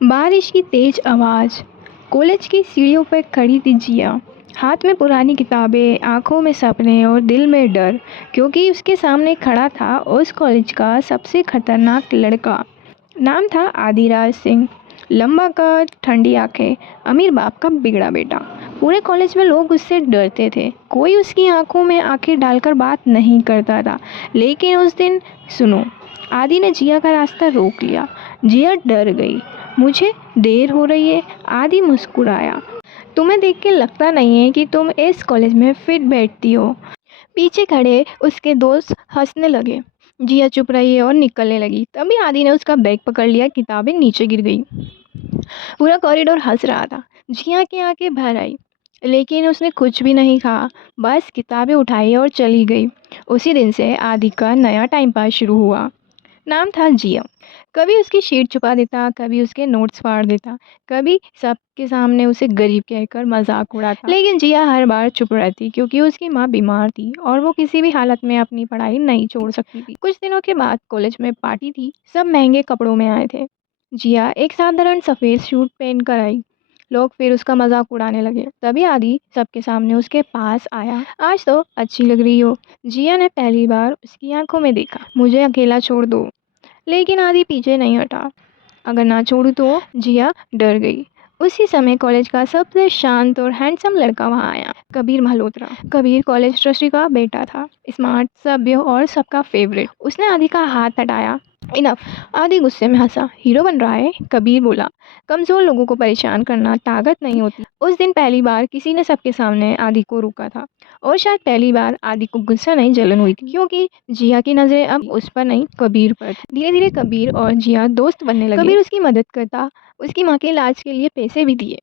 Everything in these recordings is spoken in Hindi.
बारिश की तेज आवाज़। कॉलेज की सीढ़ियों पर खड़ी थी जिया, हाथ में पुरानी किताबें, आंखों में सपने और दिल में डर, क्योंकि उसके सामने खड़ा था उस कॉलेज का सबसे खतरनाक लड़का। नाम था आदिराज सिंह। लंबा कद, ठंडी आंखें, अमीर बाप का बिगड़ा बेटा। पूरे कॉलेज में लोग उससे डरते थे। कोई उसकी आंखों में आंखें डालकर बात नहीं करता था। लेकिन उस दिन सुनो, आदि ने जिया का रास्ता रोक लिया। जिया डर गई। मुझे देर हो रही है, आदि मुस्कुराया। तुम्हें देख के लगता नहीं है कि तुम इस कॉलेज में फिट बैठती हो। पीछे खड़े उसके दोस्त हंसने लगे। जिया चुप रही और निकलने लगी। तभी आदि ने उसका बैग पकड़ लिया, किताबें नीचे गिर गई। पूरा कॉरिडोर हंस रहा था। जिया की आंखें भर आई, लेकिन उसने कुछ भी नहीं कहा, बस किताबें उठाई और चली गई। उसी दिन से आदि का नया टाइम पास शुरू हुआ। नाम था जिया। कभी उसकी शीट छुपा देता, कभी उसके नोट्स फाड़ देता, कभी सबके सामने उसे गरीब कहकर मजाक उड़ाता। लेकिन जिया हर बार चुप रहती, क्योंकि उसकी माँ बीमार थी और वो किसी भी हालत में अपनी पढ़ाई नहीं छोड़ सकती थी। कुछ दिनों के बाद कॉलेज में पार्टी थी। सब महंगे कपड़ों में आए थे। जिया एक साधारण सफ़ेद सूट पहन कर आई। लोग फिर उसका मजाक उड़ाने लगे। तभी आदि सबके सामने उसके पास आया। आज तो अच्छी लग रही हो। जिया ने पहली बार उसकी आंखों में देखा। मुझे अकेला छोड़ दो। लेकिन आदि पीछे नहीं हटा। अगर ना छोड़ू तो। जिया डर गई। उसी समय कॉलेज का सबसे शांत और हैंडसम लड़का वहां आया, कबीर मल्होत्रा। कबीर कॉलेज ट्रस्टी का बेटा था, स्मार्ट, सभ्य और सबका फेवरेट। उसने आदि का हाथ हटाया। इनफ। आदि गुस्से में हंसा। हीरो बन रहा है? कबीर बोला। कमजोर लोगों को परेशान करना ताकत नहीं होती। उस दिन पहली बार किसी ने सबके सामने आदि को रोका था, और शायद पहली बार आदि को गुस्सा नहीं जलन हुई थी, क्योंकि जिया की नजरें अब उस पर नहीं, कबीर पर थी। धीरे धीरे कबीर और जिया दोस्त बनने लगे। कबीर उसकी मदद करता, उसकी माँ के इलाज के लिए पैसे भी दिए,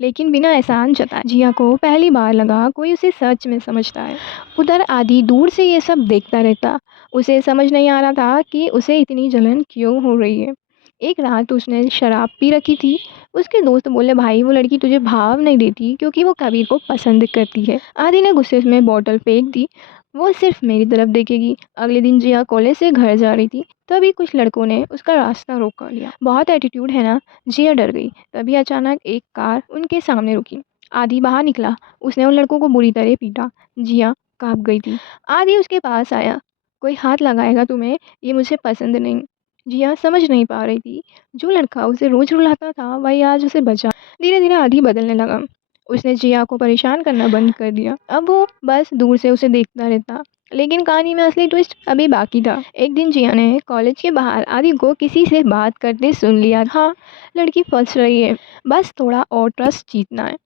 लेकिन बिना एहसान जताए। जिया को पहली बार लगा कोई उसे सच में समझता है। उधर आदि दूर से ये सब देखता रहता। उसे समझ नहीं आ रहा था कि उसे इतनी जलन क्यों हो रही है। एक रात उसने शराब पी रखी थी। उसके दोस्त बोले, भाई वो लड़की तुझे भाव नहीं देती क्योंकि वो कबीर को पसंद करती है। आदि ने गुस्से में बॉटल फेंक दी। वो सिर्फ मेरी तरफ देखेगी। अगले दिन जिया कॉलेज से घर जा रही थी, तभी कुछ लड़कों ने उसका रास्ता रोक लिया। बहुत एटीट्यूड है ना। जिया डर गई। तभी अचानक एक कार उनके सामने रुकी। आदि बाहर निकला। उसने उन लड़कों को बुरी तरह पीटा। जिया कांप गई थी। आदि उसके पास आया। कोई हाथ लगाएगा तुम्हें? ये मुझे पसंद नहीं। जिया समझ नहीं पा रही थी। जो लड़का उसे रोज रुलाता था वही आज उसे बचा। धीरे धीरे आदि बदलने लगा। उसने जिया को परेशान करना बंद कर दिया। अब वो बस दूर से उसे देखता रहता। लेकिन कहानी में असली ट्विस्ट अभी बाकी था। एक दिन जिया ने कॉलेज के बाहर आदि को किसी से बात करते सुन लिया। हाँ, लड़की फंस रही है, बस थोड़ा और ट्रस्ट जीतना है।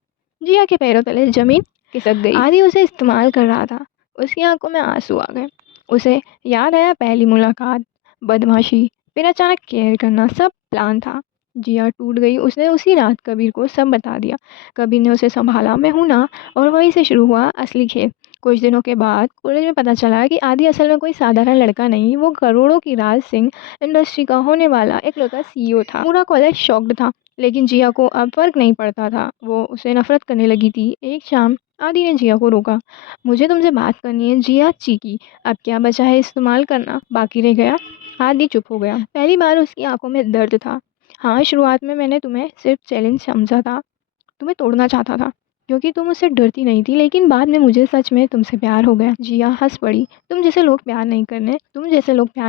जिया के पैरों तले जमीन खिसक गई। आदि उसे इस्तेमाल कर रहा था। उसकी आंखों में आंसू आ गए। उसे याद आया पहली मुलाकात, बदमाशी, फिर अचानक केयर करना, सब प्लान था। जिया टूट गई। उसने उसी रात कबीर को सब बता दिया। कबीर ने उसे संभाला, मैं हूं ना। और वहीं से शुरू हुआ असली खेल। कुछ दिनों के बाद कॉलेज में पता चला कि आदि असल में कोई साधारण लड़का नहीं, वो करोड़ों की राज सिंह इंडस्ट्री का होने वाला एकलौता सीईओ था। पूरा कॉलेज शॉक्ड था, लेकिन जिया को अब फर्क नहीं पड़ता था। वो उसे नफरत करने लगी थी। एक शाम आदि ने जिया को रोका। मुझे तुमसे बात करनी है। जिया चीखी। अब क्या बचा है इस्तेमाल करना, बाकी रह गया। आदि चुप हो गया। पहली बार उसकी आंखों में दर्द था। हाँ, शुरुआत में मैंने तुम्हें सिर्फ चैलेंज समझा था, तुम्हें तोड़ना चाहता था, क्योंकि तुम उससे डरती नहीं थी। लेकिन बाद में मुझे सच में तुमसे प्यार हो गया। जिया हंस पड़ी। तुम जैसे लोग प्यार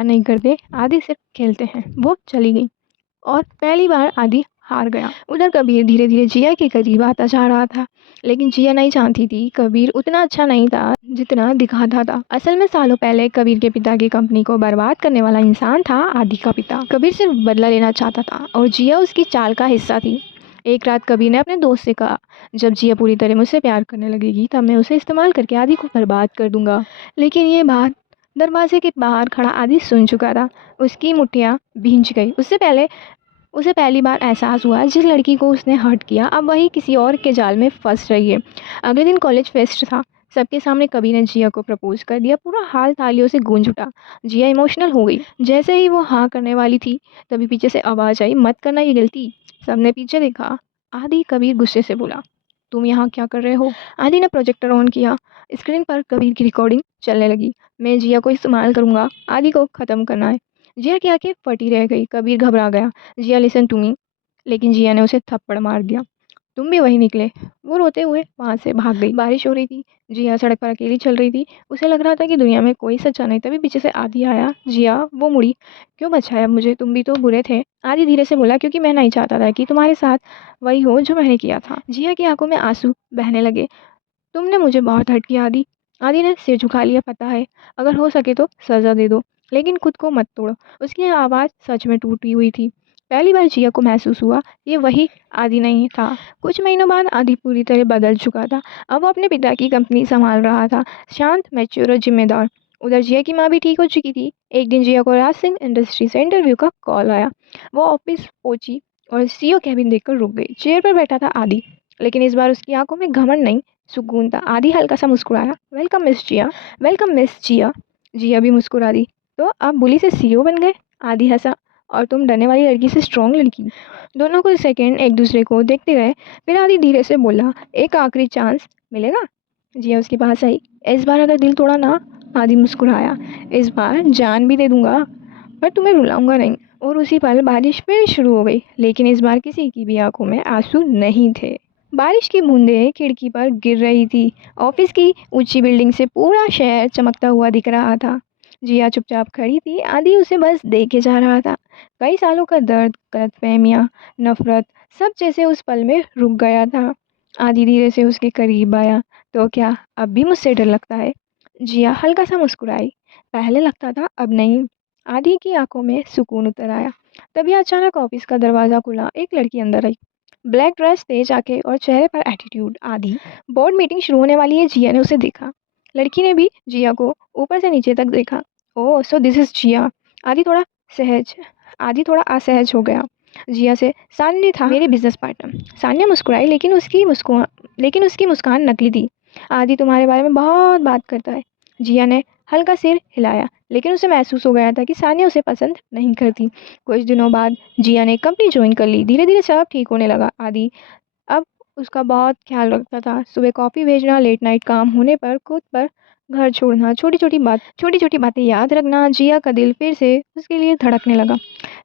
नहीं करते, आदि सिर्फ खेलते हैं। वो चली गई और पहली बार आदि हार गया। उधर कबीर धीरे धीरे जिया के करीब आता जा रहा था। लेकिन जिया नहीं जानती थी कबीर उतना अच्छा नहीं था जितना दिखाता था। असल में सालों पहले कबीर के पिता की कंपनी को बर्बाद करने वाला इंसान था आदि का पिता। कबीर सिर्फ बदला लेना चाहता था और जिया उसकी चाल का हिस्सा थी। एक रात कबीर ने अपने दोस्त से कहा, जब जिया पूरी तरह मुझसे प्यार करने लगेगी तब मैं उसे इस्तेमाल करके आदि को बर्बाद कर दूंगा। लेकिन ये बात दरवाजे के बाहर खड़ा आदि सुन चुका था। उसकी मुठ्ठियाँ भींच गई। उसे पहली बार एहसास हुआ, जिस लड़की को उसने हर्ट किया अब वही किसी और के जाल में फंस रही है। अगले दिन कॉलेज फेस्ट था। सबके सामने कबीर ने जिया को प्रपोज कर दिया। पूरा हाल तालियों से गूंज उठा। जिया इमोशनल हो गई। जैसे ही वो हाँ करने वाली थी, तभी पीछे से आवाज़ आई, मत करना ये गलती। सबने पीछे देखा। आदि। कबीर गुस्से से बोला, तुम यहाँ क्या कर रहे हो? आदि ने प्रोजेक्टर ऑन किया। स्क्रीन पर कबीर की रिकॉर्डिंग चलने लगी। मैं जिया को इस्तेमाल करूंगा, आदि को ख़त्म करना है। जिया की आंखें फटी रह गई। कबीर घबरा गया। जिया, लिसन टू मी। लेकिन जिया ने उसे थप्पड़ मार दिया। तुम भी वही निकले। वो रोते हुए वहाँ से भाग गई। बारिश हो रही थी। जिया सड़क पर अकेली चल रही थी। उसे लग रहा था कि दुनिया में कोई सच्चा नहीं। तभी पीछे से आदि आया। जिया, वो मुड़ी। क्यों बचाया मुझे? तुम भी तो बुरे थे। आदि धीरे से बोला, क्योंकि मैं नहीं चाहता था कि तुम्हारे साथ वही हो जो मैंने किया था। जिया की आंखों में आंसू बहने लगे। तुमने मुझे बहुत हर्ट किया आदि। आदि ने सिर झुका लिया। पता है, अगर हो सके तो सजा दे दो, लेकिन खुद को मत तोड़ो। उसकी आवाज़ सच में टूटी हुई थी। पहली बार जिया को महसूस हुआ ये वही आदि नहीं था। कुछ महीनों बाद आदि पूरी तरह बदल चुका था। अब वो अपने पिता की कंपनी संभाल रहा था, शांत, मैच्योर और जिम्मेदार। उधर जिया की माँ भी ठीक हो चुकी थी। एक दिन जिया को राज सिंह इंडस्ट्री से इंटरव्यू का कॉल आया। वो ऑफिस पहुंची और सीईओ कैबिन देखकर रुक गई। चेयर पर बैठा था आदि, लेकिन इस बार उसकी आंखों में घमंड नहीं, सुकून था। आदि हल्का सा मुस्कुराया। वेलकम मिस जिया। वेलकम मिस जिया। जिया भी मुस्कुरा दी। तो आप बुली से सीईओ बन गए? आदि हंसा। और तुम डरने वाली लड़की से स्ट्रॉन्ग लड़की। दोनों कुछ सेकंड एक दूसरे को देखते रहे। फिर आदि धीरे से बोला, एक आखिरी चांस मिलेगा? जिया उसके पास आई। इस बार अगर दिल तोड़ा ना, आदि मुस्कुराया, इस बार जान भी दे दूंगा, पर तुम्हें रुलाऊंगा नहीं। और उसी पल बारिश फिर शुरू हो गई, लेकिन इस बार किसी की भी आंखों में आंसू नहीं थे। बारिश की बूंदें खिड़की पर गिर रही थी। ऑफिस की ऊंची बिल्डिंग से पूरा शहर चमकता हुआ दिख रहा था। जिया चुपचाप खड़ी थी। आदि उसे बस देखे जा रहा था। कई सालों का दर्द, गलतफहमियां, नफरत, सब जैसे उस पल में रुक गया था। आदि धीरे से उसके करीब आया। तो क्या अब भी मुझसे डर लगता है? जिया हल्का सा मुस्कुराई। पहले लगता था, अब नहीं। आदि की आंखों में सुकून उतर आया। तभी अचानक ऑफिस का दरवाजा खुला। एक लड़की अंदर आई। ब्लैक ड्रेस, तेज आंखें और चेहरे पर एटीट्यूड। आदि, बोर्ड मीटिंग शुरू होने वाली है। जिया ने उसे देखा। लड़की ने भी जिया को ऊपर से नीचे तक देखा। ओह, सो दिस इज जिया। आदि थोड़ा सहज आदि थोड़ा असहज हो गया। जिया से सान्या था मेरे बिजनेस पार्टनर। सान्या मुस्कुराई, लेकिन उसकी मुस्कान नकली थी। आदि तुम्हारे बारे में बहुत बात करता है। जिया ने हल्का सिर हिलाया, लेकिन उसे महसूस हो गया था कि सान्या उसे पसंद नहीं करती। कुछ दिनों बाद जिया ने कंपनी ज्वाइन कर ली। धीरे धीरे सब ठीक होने लगा। आदि अब उसका बहुत ख्याल रखता था। सुबह कॉफ़ी भेजना, लेट नाइट काम होने पर खुद पर घर छोड़ना, छोटी छोटी बातें याद रखना। जिया का दिल फिर से उसके लिए धड़कने लगा।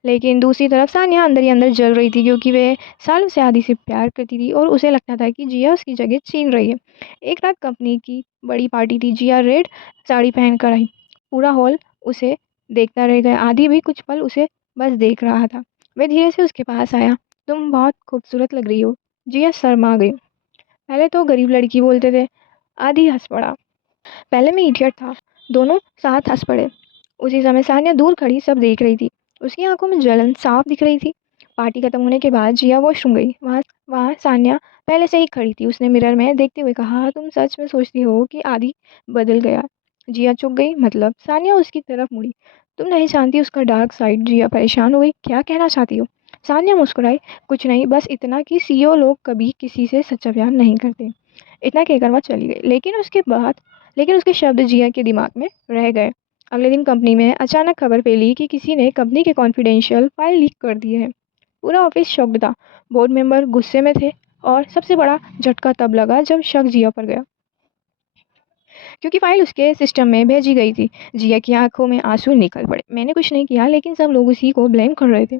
लेकिन दूसरी तरफ सानिया अंदर ही अंदर जल रही थी, क्योंकि वे सालों से आदि से प्यार करती थी और उसे लगता था कि जिया उसकी जगह छीन रही है। एक रात कंपनी की बड़ी पार्टी थी। जिया रेड साड़ी पहन कर आई। पूरा हॉल उसे देखता रह गया। आदि भी कुछ पल उसे बस देख रहा था। वह धीरे से उसके पास आया। तुम बहुत खूबसूरत लग रही हो। जिया शर्मा गई। पहले तो गरीब लड़की बोलते थे। आदि हंस पड़ा। पहले मैं इडियट था। दोनों साथ हंस पड़े। उसी समय सानिया दूर खड़ी सब देख रही थी। उसकी आंखों में जलन साफ दिख रही थी। पार्टी खत्म होने के बाद जिया वॉशरूम गई। वहाँ वहाँ सानिया पहले से ही खड़ी थी। उसने मिरर में देखते हुए कहा, तुम सच में सोचती हो कि आदि बदल गया? जिया चुप गई। मतलब? सानिया उसकी तरफ मुड़ी। तुम नहीं जानती उसका डार्क साइड। जिया परेशान हो गई। क्या कहना चाहती हो? सानिया मुस्कुराई। कुछ नहीं, बस इतना कि सीईओ लोग कभी किसी से सच्चा प्यार नहीं करते। इतना कहकर वह चली गई। लेकिन उसके शब्द जिया के दिमाग में रह गए। अगले दिन कंपनी में अचानक खबर फैली कि किसी ने कंपनी के कॉन्फिडेंशियल फाइल लीक कर दिए हैं। पूरा ऑफिस शॉक्ड था। बोर्ड मेंबर गुस्से में थे। और सबसे बड़ा झटका तब लगा जब शक जिया पर गया, क्योंकि फाइल उसके सिस्टम में भेजी गई थी। जिया की आंखों में आंसू निकल पड़े। मैंने कुछ नहीं किया, लेकिन सब लोग उसी को ब्लेम कर रहे थे।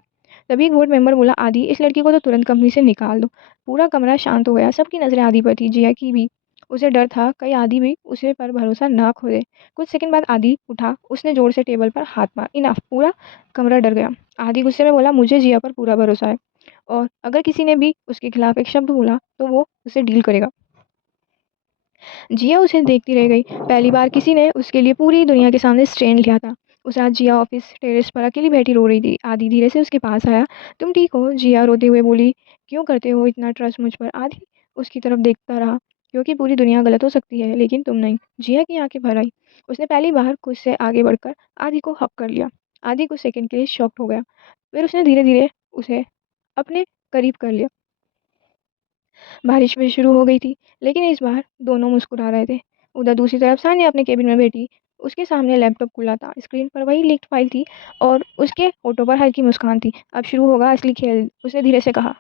तभी एक बोर्ड मेंबर बोला, आदि, इस लड़की को तो तुरंत कंपनी से निकाल दो। पूरा कमरा शांत हो गया। सबकी नजरें आदि पर थी, जिया की भी। उसे डर था कहीं आदि भी उसे पर भरोसा ना खो दे। कुछ सेकंड बाद आदि उठा। उसने जोर से टेबल पर हाथ मारा। इनफ। पूरा कमरा डर गया। आदि गुस्से में बोला, मुझे जिया पर पूरा भरोसा है, और अगर किसी ने भी उसके खिलाफ एक शब्द बोला तो वो उसे डील करेगा। जिया उसे देखती रह गई। पहली बार किसी ने उसके लिए पूरी दुनिया के सामने स्टैंड लिया था। उस रात जिया ऑफिस टेरेस पर अकेली बैठी रो रही थी। आदि धीरे से उसके पास आया। तुम ठीक हो? जिया रोते हुए बोली। क्यों करते हो इतना ट्रस्ट मुझ पर? आदि उसकी तरफ देखता रहा। क्योंकि पूरी दुनिया गलत हो सकती है, लेकिन तुम नहीं। जिया की आंखें भर आई। उसने पहली बार खुद से आगे बढ़कर आदि को हक कर लिया। आदि कुछ सेकंड के लिए शॉक्ड हो गया। फिर उसने धीरे धीरे उसे अपने करीब कर लिया। बारिश फिर शुरू हो गई थी, लेकिन इस बार दोनों मुस्कुरा रहे थे। उधर दूसरी तरफ सानिया अपने केबिन में बैठी। उसके सामने लैपटॉप खुला था। स्क्रीन पर वही लीक्ड फाइल थी और उसके होठों पर हल्की मुस्कान थी। अब शुरू होगा असली खेल, उसने धीरे से कहा।